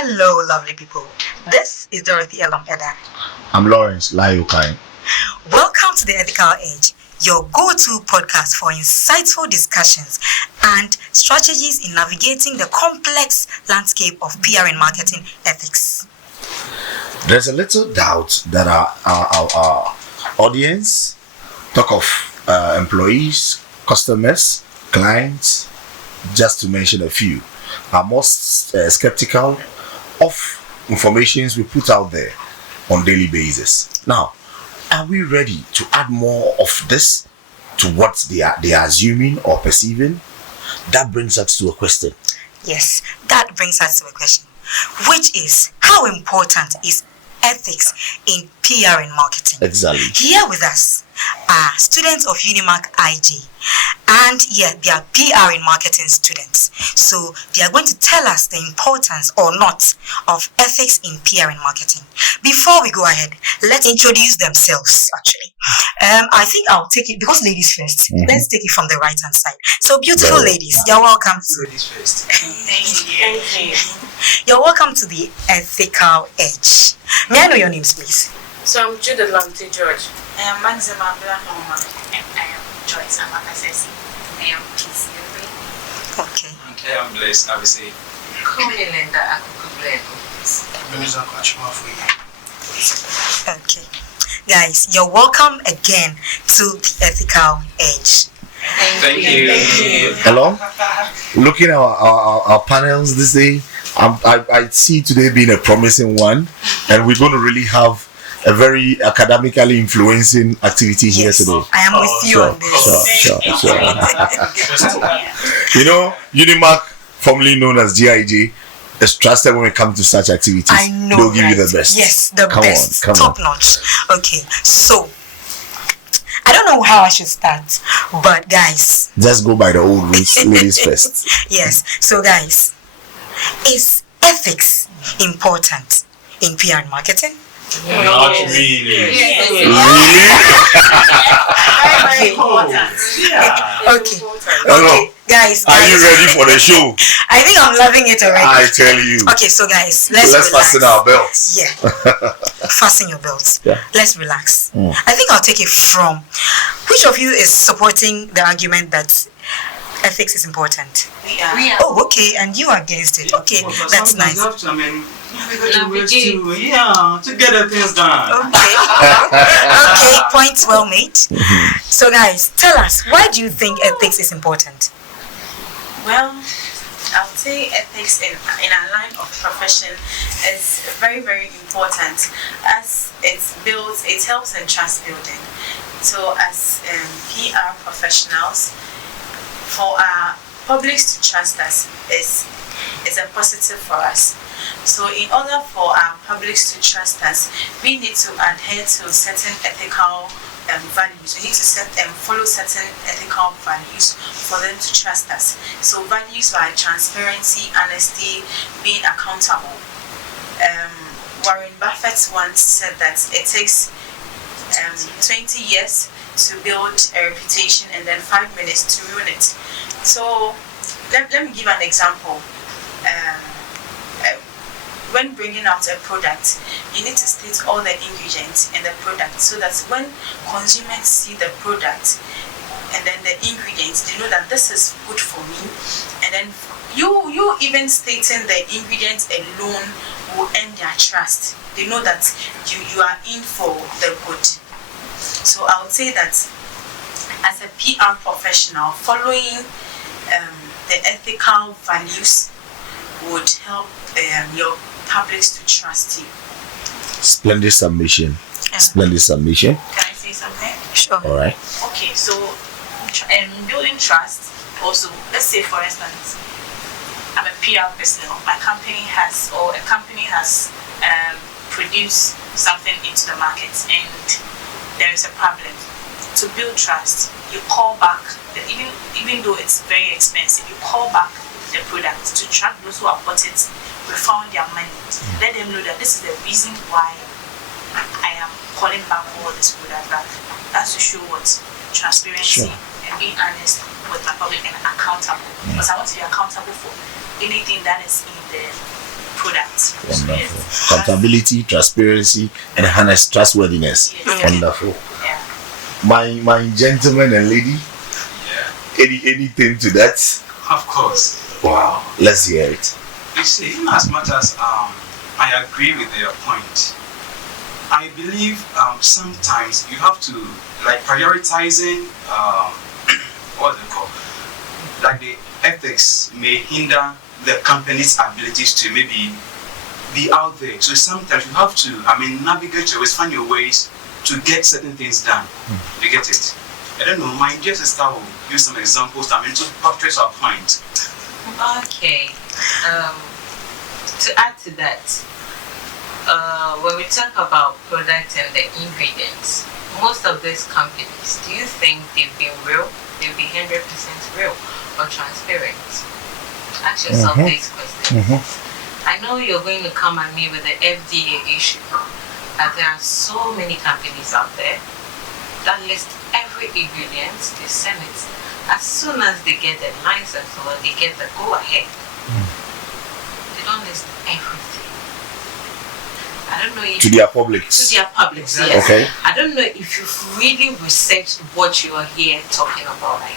Hello, lovely people. This is Dorothy Eda. I'm Lawrence Layokai. Welcome to the Ethical Edge, your go-to podcast for insightful discussions and strategies in navigating the complex landscape of PR and marketing ethics. There's a little doubt that our audience, talk of employees, customers, clients, just to mention a few, are most skeptical of informations we put out there on daily basis. Now, are we ready to add more of this to what they are assuming or perceiving? That brings us to a question. Yes, that brings us to a question, which is, how important is ethics in PR and marketing? Exactly. Here with us are students of Unimark IG, and they are PR and marketing students. So they are going to tell us the importance or not of ethics in PR and marketing. Before we go ahead, let's introduce themselves. Actually, I think I'll take it because ladies first. Let's take it from the right hand side. So beautiful ladies, you're welcome. Ladies first. Thank you. You're welcome to the Ethical Edge. May I know your names, please? So I'm Judith Lamte George. I am Maxima Blahoma. I am Joyce Amakasesi. I am Peace. Okay. Okay, I'm blessed. I will say. Call me Linda Akukubleko. Okay. Guys, you're welcome again to the Ethical Edge. Thank you. Hello? Looking at our panels this day, I see today being a promising one, and we're going to really have a very academically influencing activity here today. I am with you on this. Sure. You know, Unimark, formerly known as GIJ, is trusted when it comes to such activities. I know. They'll give you the best. Yes, the Come best. on. Top notch. Okay, so I don't know how I should start, but guys, just go by the old rules. Ladies first. Yes. So guys, is ethics important in PR and marketing? Not really. Very important. Okay, guys. Are you ready for the show? I think I'm loving it already. I tell you. Okay, so guys, let's relax. fasten our belts. Yeah. Fasten your belts. Yeah. Let's relax. I think I'll take it from which of you is supporting the argument that ethics is important? We are. Oh, okay, and you are against it. Okay, that's nice. To get the things done. Okay, points well made. So guys, tell us, why do you think ethics is important? Well, I would say ethics in our line of profession is very, very important, as it helps in trust building. So as PR professionals, for our publics to trust us is a positive for us. So in order for our publics to trust us, we need to adhere to certain ethical values. We need to follow certain ethical values for them to trust us. So values like transparency, honesty, being accountable. Warren Buffett once said that it takes 20 years to build a reputation and then 5 minutes to ruin it. So let me give an example. When bringing out a product, you need to state all the ingredients in the product so that when consumers see the product and then the ingredients, they know that this is good for me. And then you even stating the ingredients alone will earn their trust. They know that you are in for the good. So I would say that as a PR professional, following the ethical values would help your publics to trust you. Splendid submission. Splendid submission. Can I say something? Sure. All right. Okay, so building trust also, let's say for instance, I'm a PR personnel. A company has produced something into the market and there is a problem. To build trust, you call back, even though it's very expensive, you call back the product to track those who have bought it, refund their money. Let them know that this is the reason why I am calling back all this product back. That's to show what transparency and being honest with my public and accountable. Because I want to be accountable for anything that is in the product. Wonderful. Accountability, transparency, and honest trustworthiness. Yes. Wonderful. Yeah. My gentleman and lady, anything to that? Of course. Wow. Let's hear it. You see, in as much as I agree with your point, I believe sometimes you have to like prioritizing what they call like the ethics may hinder the company's abilities to maybe be out there. So sometimes you have to navigate your ways, find your ways to get certain things done. You get it? I don't know, my dear sister will use some examples to portray our point. Okay. To add to that, when we talk about products and the ingredients, most of these companies, do you think they've been real? They'll be 100% real or transparent? Ask yourself these questions. I know you're going to come at me with the FDA issue, but there are so many companies out there that list every ingredient, they send it. As soon as they get the license or they get the go-ahead, they don't list everything. I don't know if To their public. to their publics, yes. Okay. I don't know if you've really researched what you are here talking about, like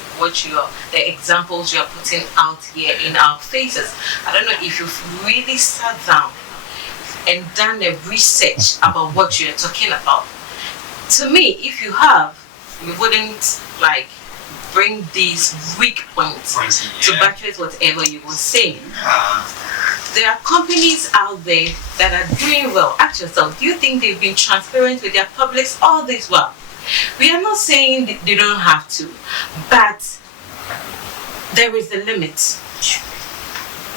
the examples you are putting out here in our faces. I don't know if you've really sat down and done a research about what you are talking about. To me, if you have, you wouldn't like bring these weak points to buttress whatever you were saying. There are companies out there that are doing well. Ask yourself, do you think they've been transparent with their publics all this while? We are not saying that they don't have to, but there is a limit.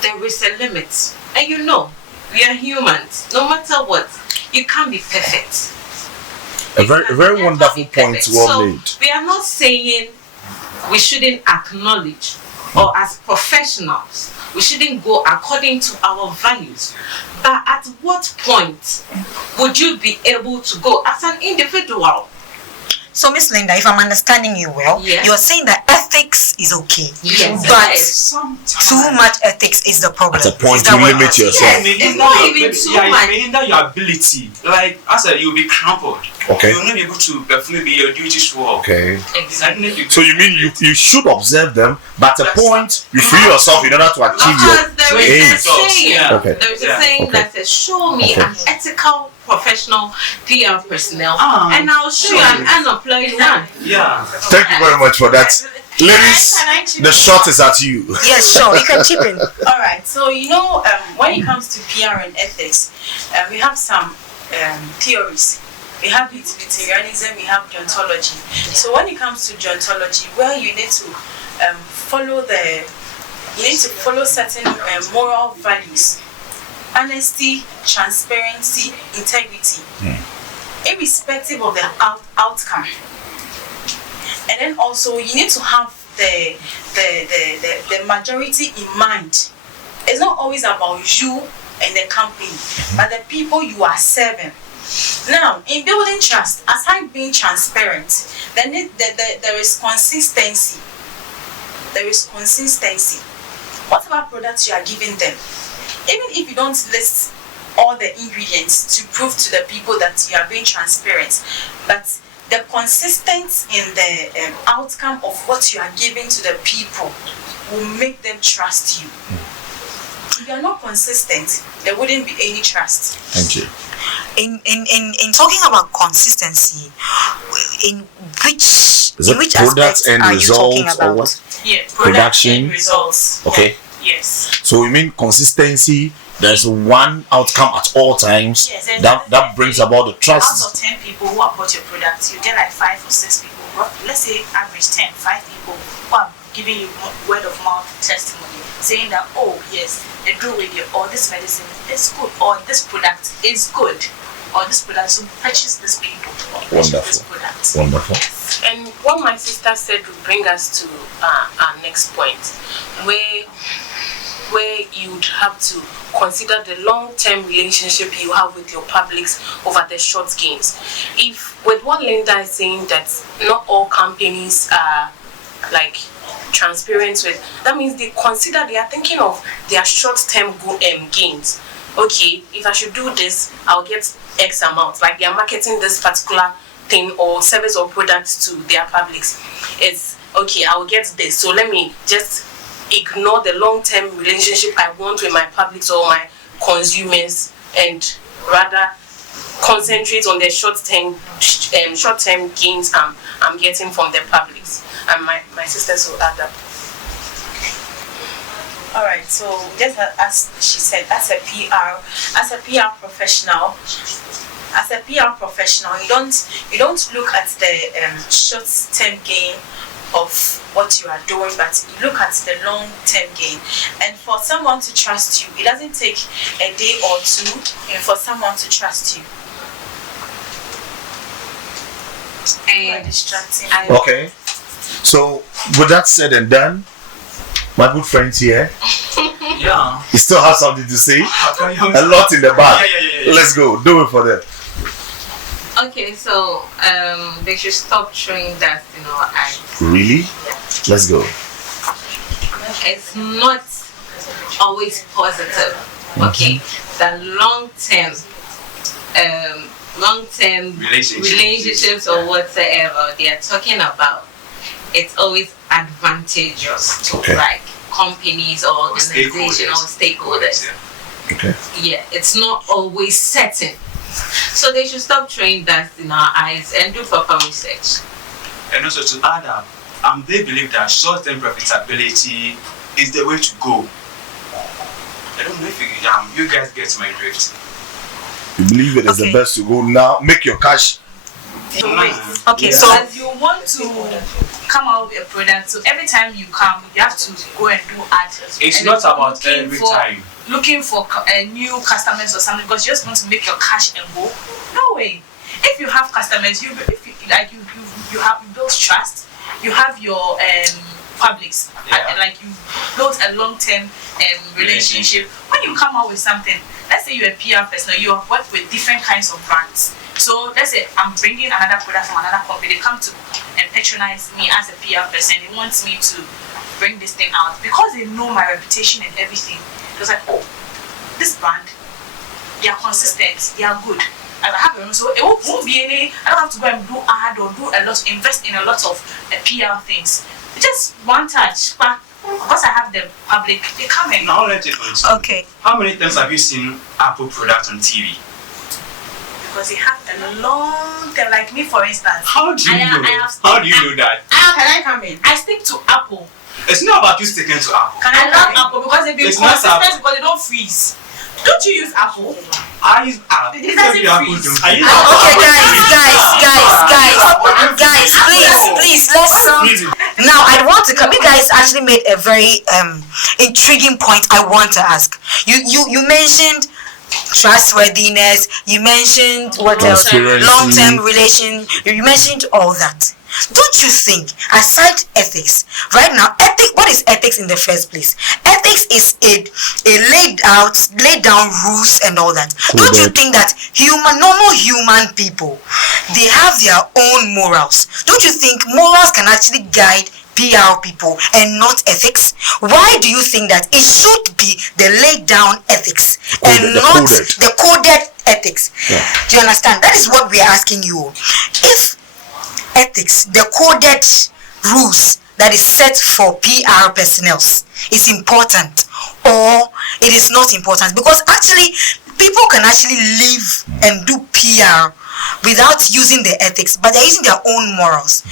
There is a limit. And you know, we are humans. No matter what, you can't be perfect. A very wonderful point well made. We are not saying we shouldn't acknowledge, or as professionals, we shouldn't go according to our values. But at what point would you be able to go as an individual? So, Miss Linda, if I'm understanding you well, Yes. you're saying that ethics is okay, Yes. but too much ethics is the problem. At a point Is that you what limit you're yourself. Yes. It's not even too It much. may hinder your ability. Like I said, you'll be crumpled. Okay. You'll not be able to perform your duties well. Okay. Exactly. So you mean you should observe them, but at a point you free yourself in order to achieve your Because there is a aims. saying, Yeah. Okay. there is a Yeah. saying Okay. that says, show me Okay. an ethical professional PR personnel, Ah, and I'll show you an unemployed one. Yeah. Thank you very much for that. Ladies, Can I chip the in? shot is at you. Yes, sure, you can chip in. All right. So when it comes to PR and ethics, we have some theories. We have utilitarianism, we have deontology. So when it comes to deontology, well, you need to follow certain moral values: honesty, transparency, integrity, irrespective of the outcome. And then also you need to have the majority in mind. It's not always about you and the company, but the people you are serving. Now, in building trust, aside being transparent, then there is consistency. There is consistency. Whatever products you are giving them, even if you don't list all the ingredients to prove to the people that you are being transparent, but the consistency in the outcome of what you are giving to the people will make them trust you. If you are not consistent, there wouldn't be any trust. Thank you. In talking about consistency, in which Is it which products aspect and are you talking results or about? what? Yeah, Production. results. Okay. Yes. So we mean consistency. There's one outcome at all times. Yes, and that brings about the Out trust. of 10 people who have bought your product, you get like 5 or 6 people. Let's say average 10, 5 people who are giving you word of mouth testimony, saying that, oh yes, they do with you, or this medicine is good, or this product is good, or this product, so purchase this people, or purchase this product. Wonderful. And what my sister said will bring us to our next point, where you'd have to consider the long-term relationship you have with your publics over the short gains. If with what Linda is saying that not all companies are like transparent with, that means they are thinking of their short-term gains. okay, if I should do this, I'll get X amount. Like they are marketing this particular thing or service or product to their publics. It's okay, I'll get this. So let me just ignore the long-term relationship I want with my publics or my consumers, and rather concentrate on the short-term gains I'm getting from the publics. And my sisters will add up. All right, so just as she said, as a PR professional, you don't look at the short-term gain of what you are doing, but you look at the long-term gain. And for someone to trust you, it doesn't take a day or two for someone to trust you. And distracting. Okay. So with that said and done, my good friends here, Yeah. he still has something to say. A lot in the bag. Yeah. Let's go. Do it for them. okay, so they should stop showing that Really? Let's go. it's not always positive. Okay, the long-term relationships or whatsoever they are talking about, it's always advantageous to Okay. like companies or organizations or stakeholders. Yeah. Okay. Yeah, it's not always certain. So they should stop throwing that in our eyes and do proper research. And also to add up, they believe that short-term profitability is the way to go. I don't know if you guys get my drift. You believe it is the best to go now? Make your cash. Okay, Yeah. so As you want to come out with a product, so every time you come, you have to go and do ads. It's And not you're about looking every for- time. Looking for new customers or something because you just want to make your cash and go. No way. If you have customers, you build trust. You have your publics, Yeah. and like you build a long-term relationship. When you come out with something, let's say you're a PR person, you have worked with different kinds of brands. So let's say I'm bringing another product from another company. They come to and patronize me as a PR person. They want me to bring this thing out because they know my reputation and everything. It's like, oh, this brand, they are consistent, they are good. I have them, so it won't be any. I don't have to go and do ad or invest in a lot of PR things. Just one touch, but because I have the public, they come and Now let's take on. okay. How many times have you seen Apple products on TV? because they have a long term. Like me, for instance. How do you know? How do you know that? Can I come in? I stick to Apple. It's not about you sticking to Apple. I love Apple because they've been It's not consistent Apple. because they don't freeze. Don't you use Apple? I use Apple. It doesn't Apple freeze. don't I use freeze. Okay, guys, please, let's. Now, I want to come. You guys actually made a very intriguing point. I want to ask. You mentioned trustworthiness. You mentioned what else? Transparency. Long-term relation. You mentioned all that. Don't you think, aside ethics, right now, what is ethics in the first place? Ethics is a laid down rules and all that. Don't you think that normal human people, they have their own morals? Don't you think morals can actually guide PR people and not ethics? Why do you think that it should be the laid down ethics and not the coded ethics? Yeah. Do you understand? That is what we are asking you. If ethics, the coded rules that is set for PR personnel is important or it is not important, because actually people can actually live and do PR without using the ethics, but they're using their own morals.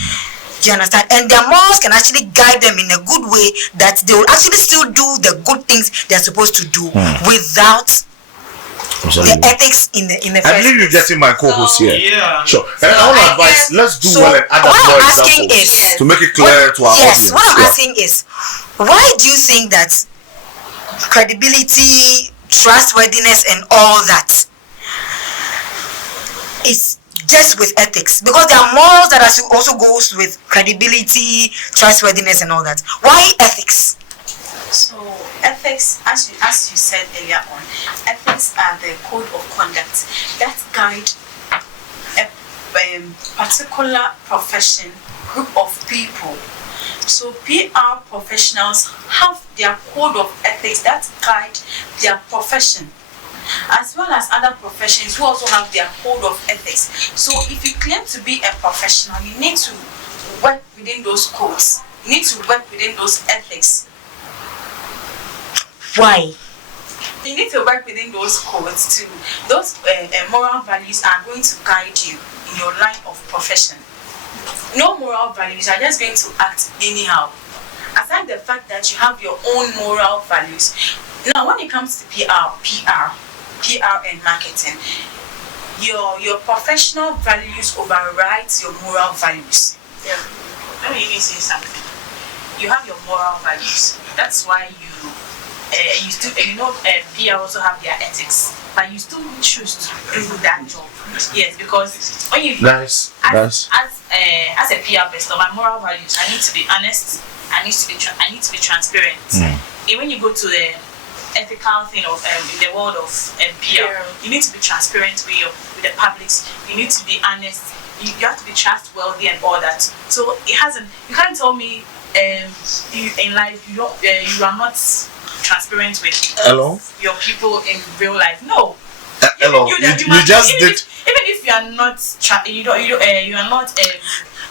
Do you understand? And their morals can actually guide them in a good way that they will actually still do the good things they're supposed to do without the ethics in the I first believe you're place. getting my co-host here. Yeah. Sure. And I want to advise, let's do So well and add what up more I'm asking examples is- to make it clear to our audience. Yes, what I'm Yeah. asking is, why do you think that credibility, trustworthiness, and all that is just with ethics? Because there are morals that also goes with credibility, trustworthiness, and all that. Why ethics? So ethics, as you said earlier on, ethics are the code of conduct that guide a particular profession, group of people. So PR professionals have their code of ethics that guide their profession. as well as other professions who also have their code of ethics. So if you claim to be a professional, you need to work within those codes. You need to work within those ethics. Why? You need to work within those codes too. Those moral values are going to guide you in your line of profession. No moral values are just going to act anyhow. Aside the fact that you have your own moral values. Now, when it comes to PR and marketing, your professional values overrides your moral values. Yeah. Let me even say something. You have your moral values. That's why you still, PR also have their ethics, but you still choose to do that job. Yes, because when you Nice. as a PR person, my moral values, I need to be honest. I need to be transparent. And when you go to the ethical thing of in the world of PR, you need to be transparent with the publics. You need to be honest. You have to be trustworthy and all that. So it hasn't. You can't tell me in life you are not transparent with your people in real life. No. Hello. You just did. Even if you are not, you are not.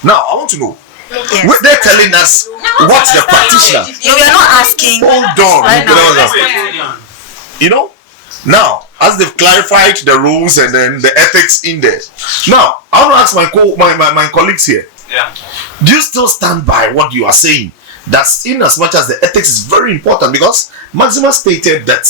Now I want to know. Yes. What they're telling us, what's the practitioner? No, we are not asking. Hold on. You know, now as they've clarified the rules and then the ethics in there. Now I want to ask my colleagues here. Yeah. Do you still stand by what you are saying? That's in as much as the ethics is very important, because Maxima stated that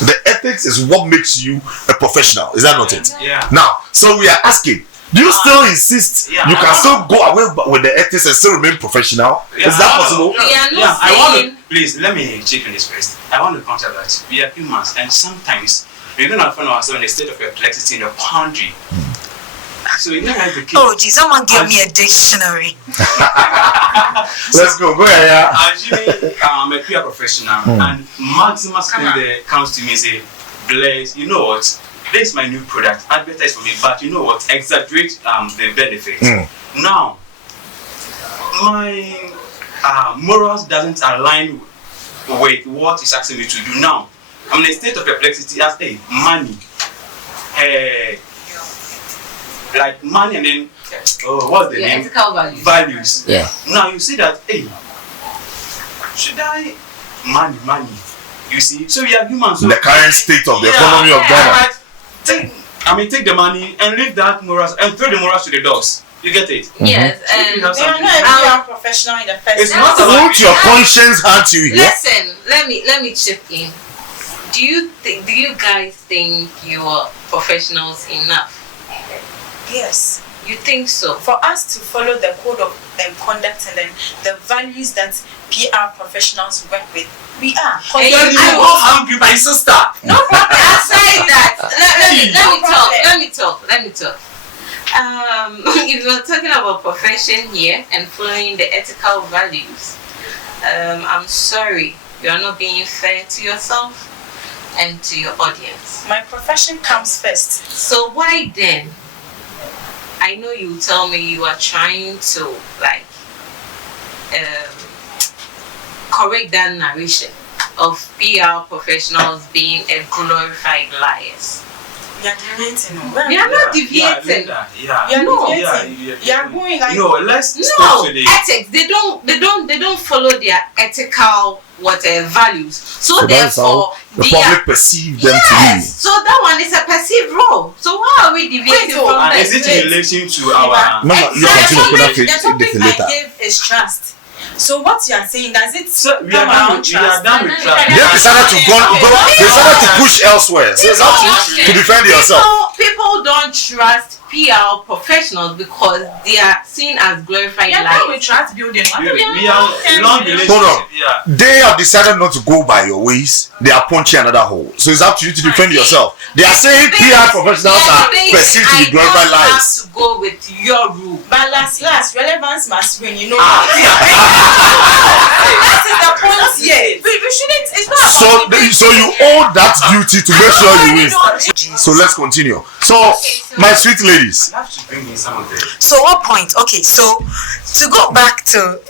the ethics is what makes you a professional. Is that not it? Yeah. Now, so we are asking, do you still insist you can still go away with the ethics and still remain professional? Yeah, is that possible? I want to, please, let me check on this first. I want to counter that. We are humans, and sometimes we're going to find ourselves in a state of perplexity in a quandary. So you know the case. Oh, gee, someone give me a dictionary. Let's go ahead. Yeah. Assuming I'm a PR professional and Maximus thing comes to me and say, Blaise, you know what? This is my new product, advertise for me, but you know what? Exaggerate the benefits. Now, my morals doesn't align with what he's asking me to do. Now, I'm in a state of perplexity as money. Like money and then what's the name? Ethical values. Values. Yeah. Now you see that should I money? You see, so we are humans. So The current state of the economy of Ghana. Take the money and leave that morals and throw the morals to the dogs. You get it? Yes, and They are not a professional in the first It's place. not about Won't your conscience hurt you here? listen, let me chip in. Do you guys think you are professionals enough? Yes. You think so? For us to follow the code of conduct and then the values that PR professionals work with, we are. Hey, I was hungry, my sister. No problem. Aside that, let me talk. If we're talking about profession here and following the ethical values, I'm sorry, you are not being fair to yourself and to your audience. My profession comes first. So why then? I know you tell me you are trying to correct that narration of PR professionals being a glorified liars. We are deviating. We are not deviating. You are going like let's stick to the ethics. They don't follow their ethical values. So therefore, the public perceive them to be. So that one is a perceived role. So why are we deviating from that? Is it in relation to our? the topic I gave is trust. So what you are saying, does it We are done with trust. They decided to push elsewhere. So it's up to defend yourself. People don't trust PR professionals because they are seen as glorified liars. We trust building. We are long relationship. Hold on. They have decided not to go by your ways. They are punching another hole. So it's up to you to defend yourself. They are saying PR professionals are perceived to be glorified liars. I have to go with your rule. But last, relevance must win. You know. That is the point here. We shouldn't. It's not. So you owe that duty to make sure you win. So let's continue. So my sweet ladies. I have to bring in some of them. So what point? Okay, so to go back to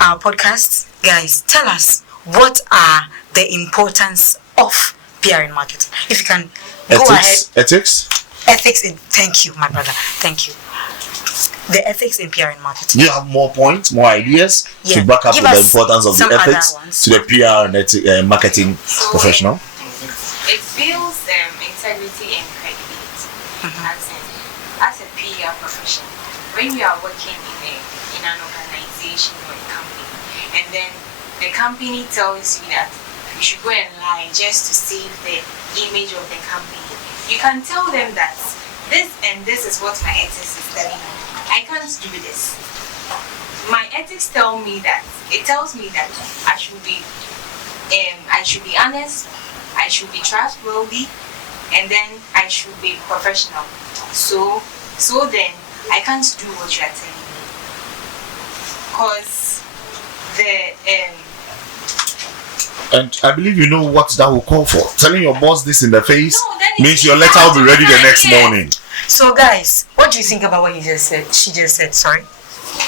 our podcast, guys, tell us what are the importance of PR in marketing? If you can go ahead. Ethics. Ethics in. Thank you, my brother. Thank you. The ethics in PR in marketing. You have more points, more ideas to back up Give with the us importance of the some other ethics ones. to the PR and marketing professional. It builds integrity and credibility. As a PR professional, when you are working in an organization or a company, and then the company tells you that you should go and lie just to save the image of the company, you can tell them that this and this is what my ethics is telling me. I can't do this. My ethics tells me that I should be honest, I should be trustworthy, and then I should be professional. So then I can't do what you are telling me, because And I believe you know what that will call for. Telling your boss this in the face No, means your letter will be ready the next morning. So, guys, what do you think about what he just said? She just said, sorry.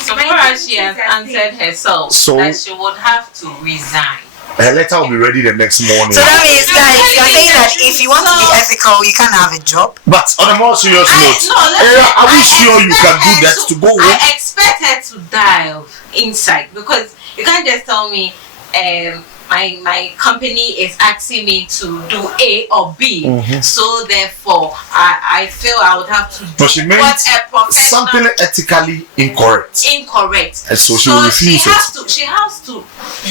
So far as she has answered herself, that she would have to resign. Her letter will be ready the next morning. So that means, guys, you're saying that if you want to be ethical, you can't have a job. But on a more serious note, are we sure you can do that to go home? I expect her to dive inside, because you can't just tell me my company is asking me to do A or B, so therefore I feel I would have to do But she meant what a professional something ethically incorrect. incorrect. And so she will refuse it. She has to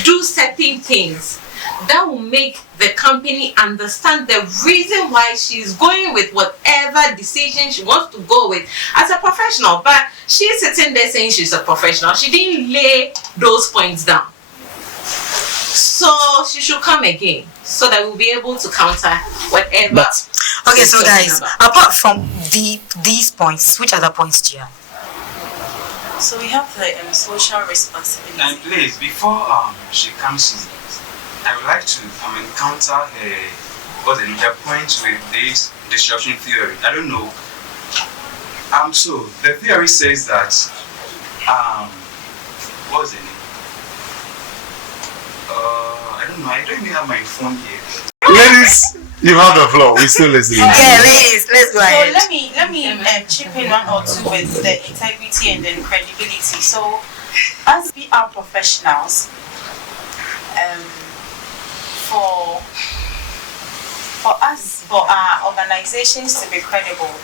do certain things that will make the company understand the reason why she's going with whatever decision she wants to go with as a professional. But she's sitting there saying she's a professional. She didn't lay those points down. So she should come again so that we'll be able to counter whatever. Okay, so guys, apart from these points, which other points do you have? So we have the social responsibility. And please, before she comes in, I would like to counter her point with this disruption theory. I don't know. So the theory says that what's the name? I don't know. I don't even have my phone here. Ladies, you have the floor. We're still listening. Yeah, ladies, let's go ahead. So let me chip in one or two with the integrity and then credibility. So as PR professionals, for our organizations to be credible,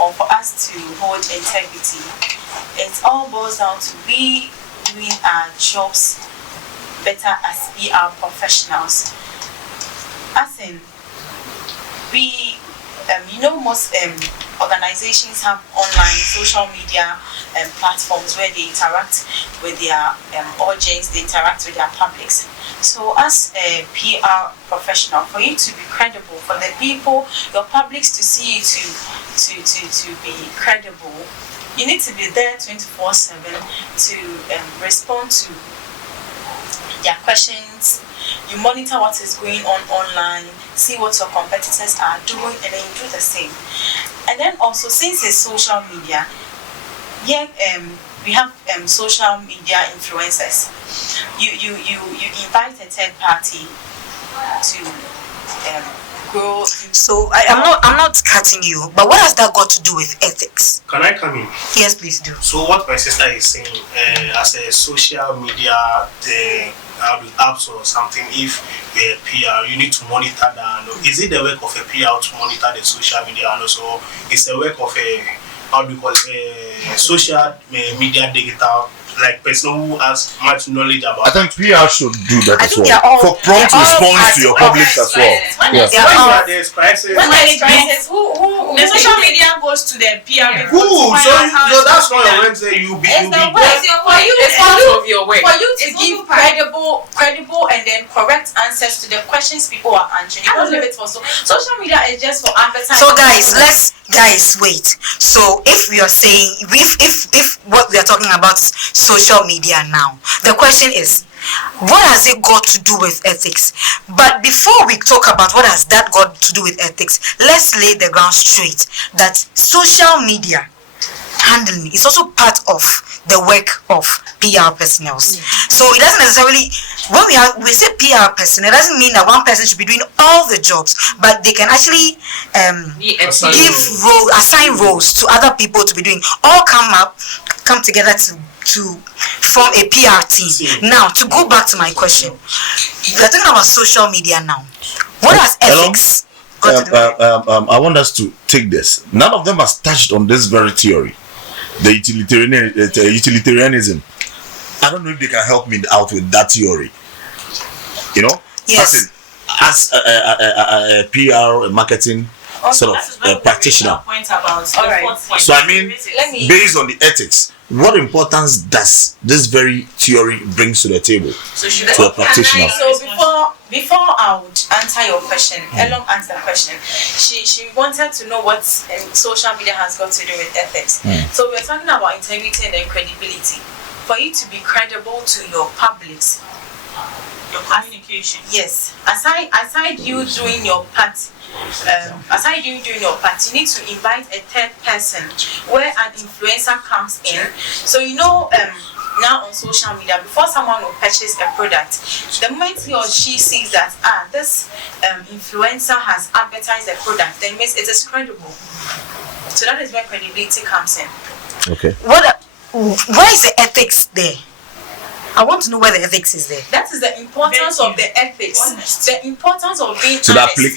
or for us to hold integrity, it all boils down to we doing our jobs better as PR professionals. As in, we, most organizations have online social media platforms where they interact with their audience, they interact with their publics. So as a PR professional, for you to be credible, for the people, your publics to see you to be credible, you need to be there 24/7 to respond to their questions. You monitor what is going on online, see what your competitors are doing, and then you do the same. And then also, since it's social media, we have social media influencers. You invite a third party to grow. So I'm not cutting you, but what has that got to do with ethics? Can I come in? Yes, please do. So what my sister is saying, as a social media apps or something, if you're a PR, you need to monitor that. Is it the work of a PR to monitor the social media, and also it's the work of a social media digital, like person who has much knowledge about? I think PR should do that I as think well. For prompt they're all response to your public as well. When There's crisis. there's crisis, who the social media goes to the PR people. Cool. So that's why your work say you be It's the work. It's part of your work. For you to give credible and then correct answers to the questions people are answering. You don't leave it for social media is just for advertising. So guys, wait. So if we are saying if what we are talking about is social media now, the question is, what has it got to do with ethics? But before we talk about what has that got to do with ethics, let's lay the ground straight that social media handling is also part of the work of PR personnel. So it doesn't necessarily when we say PR person, it doesn't mean that one person should be doing all the jobs, but they can actually assign roles to other people to be doing. All come together to form a PR team. Now, to go back to my question, we're talking about social media now. What has ethics got to do with it? I want us to take this. None of them has touched on this very theory, the utilitarianism. I don't know if they can help me out with that theory. You know, Yes. As a PR, a marketing sort of practitioner. So I mean, based on the ethics, what importance does this very theory brings to the table to a practitioner? So before I would answer your question, Elon answered the question. She wanted to know what social media has got to do with ethics. So we're talking about integrity and then credibility. For you to be credible to your publics, Your communication. yes. Aside you doing your part, you need to invite a third person where an influencer comes in. So now on social media, before someone will purchase a product, the moment he or she sees that this influencer has advertised the product, then means it is credible. So that is where credibility comes in. Okay. Where is the ethics there? I want to know where the ethics is there. That is the importance of the ethics. The importance of being So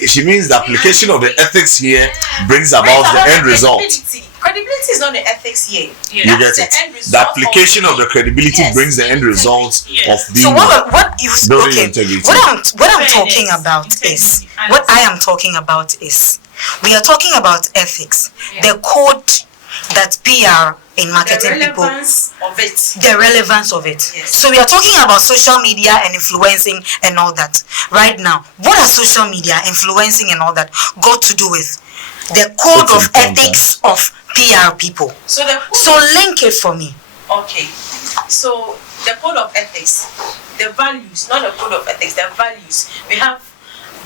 she means the application of the ethics here brings about the end result. Credibility is not the ethics here. You get it. The application of the credibility brings the end result of being building integrity. What I'm talking about is what I am talking about is we are talking about ethics, the code that PR in marketing the relevance of it. The relevance of it. Yes. So we are talking about social media and influencing and all that. Right now, what are social media, influencing and all that got to do with the code of ethics of PR people? So link it for me. Okay. So the code of ethics, the values, not the code of ethics, the values. We have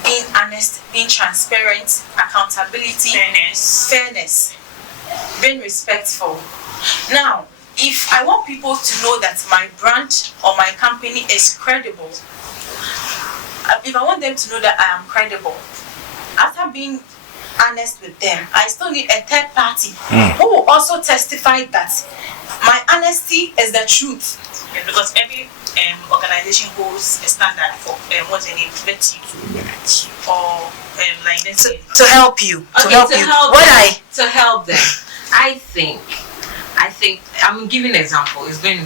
being honest, being transparent, accountability, fairness, being respectful. Now, if I want people to know that my brand or my company is credible, if I want them to know that I am credible, after being honest with them, I still need a third party who will also testify that my honesty is the truth. Yeah, because every organization holds a standard for what's in it, virtue or like let's say to help you. To help them. I think I'm giving an example. It's going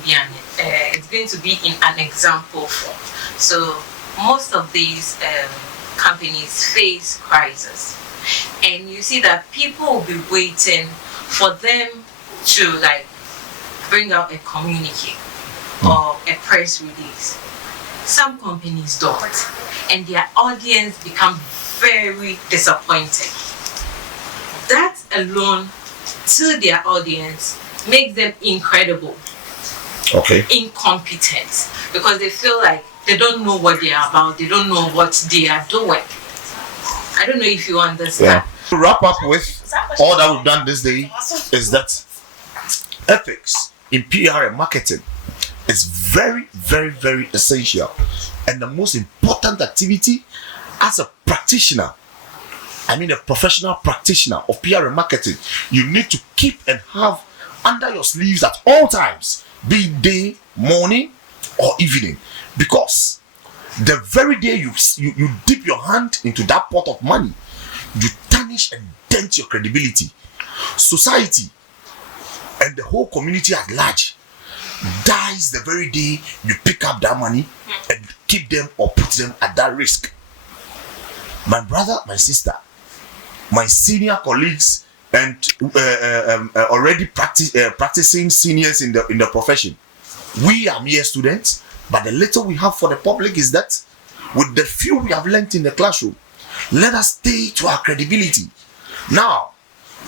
to be in an example form. So most of these companies face crisis, and you see that people will be waiting for them to bring out a communique or a press release. Some companies don't, and their audience become very disappointed. That alone to their audience makes them incredible, incompetent, because they feel like they don't know what they are about, they don't know what they are doing. I don't know if you understand. To wrap up with all that we've done this day is that ethics in PR and marketing is very, very, very essential and the most important activity as a practitioner. I mean, a professional practitioner of PR and marketing, you need to keep and have under your sleeves at all times, be it day, morning, or evening, because the very day you dip your hand into that pot of money, you tarnish and dent your credibility. Society and the whole community at large dies the very day you pick up that money and keep them or put them at that risk. My brother, my sister, my senior colleagues, and already practicing seniors in the profession, we are mere students, but the little we have for the public is that with the few we have learnt in the classroom, let us stay to our credibility. Now,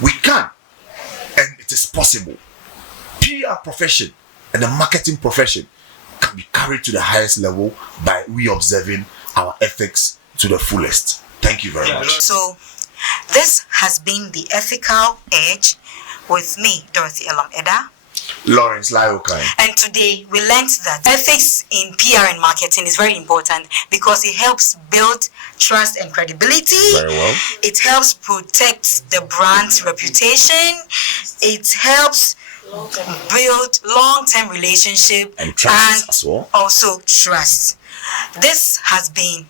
we can, and it is possible. PR profession and the marketing profession can be carried to the highest level by we observing our ethics to the fullest. Thank you very much. So, this has been the Ethical Edge with me, Dorothy Elam Eda. Lawrence Lyokai. And today we learned that ethics in PR and marketing is very important because it helps build trust and credibility. Very well. It helps protect the brand's reputation. It helps build long-term relationship And trust as well. Also trust. This has been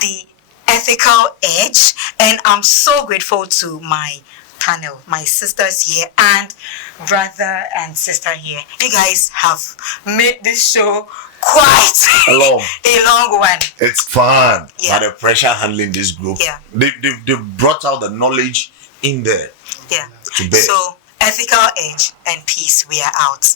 the ethical edge, and I'm so grateful to my panel, my sisters here and brother and sister here. You guys have made this show quite a long one. It's fun. Yeah. But the pressure handling this group, Yeah. They brought out the knowledge in there Yeah. to bear. So ethical edge and peace, we are out.